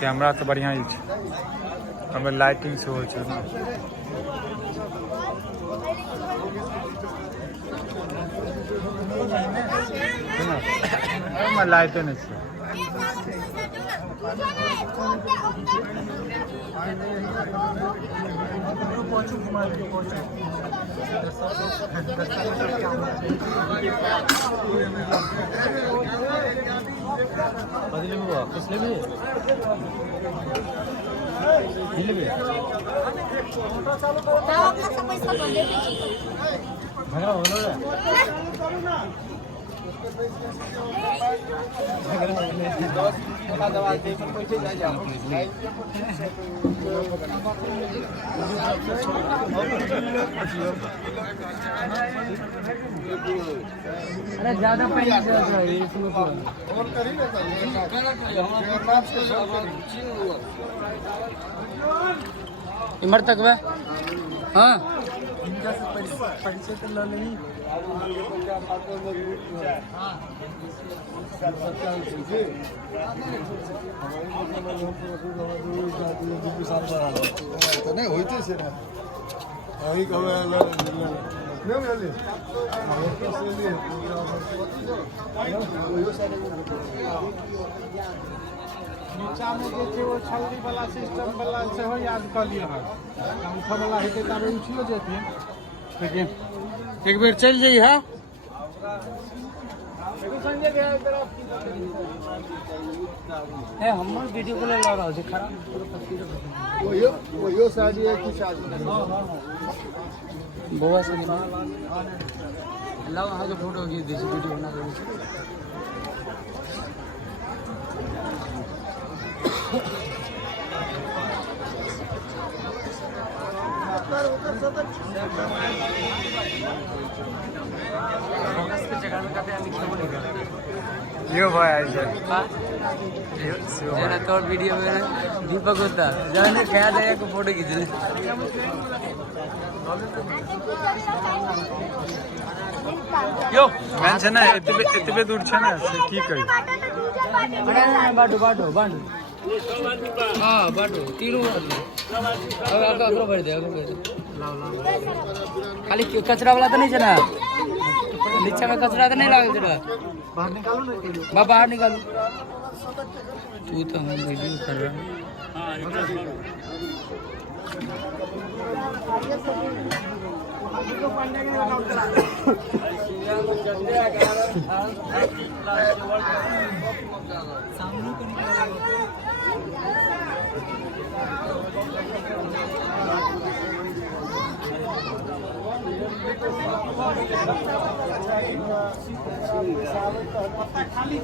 Camera तो बढ़िया ही छै, हमें लाइटिंग से हो छै ना। लाइटे नहीं छै। अरे ज्यादा इमर तक वह हाँ परिचय तो ला नहीं। नहीं होते से ना अभी कब नीचा में जे वो छल्ली वाला सिस्टम वाला से हो याद कर लिया है पंखा वाला हेते त उठियो जेथिन लेकिन एक बेर चल जाई है है हमर वीडियो को ले ला रहा है खराब वो शादी है कि शादी बोआ से लाओ आगे फोटो की देसी वीडियो बना रहे यो भाई ऐसे जरा तो वीडियो में दीपक होता जाने ख्याल है को फोटो खींच ले यो मैंने छै ना एतबे दूर छै ना से की करी बाटो बाटो बाटो हाँ बाटो तीनों अगरो भर दे खाली कचरा वाला तो नहीं है ना नीचे में कचरा तो नहीं लगा जरा बाहर निकालो ना बाहर निकालो तू तो हम वीडियो कर रहा खाली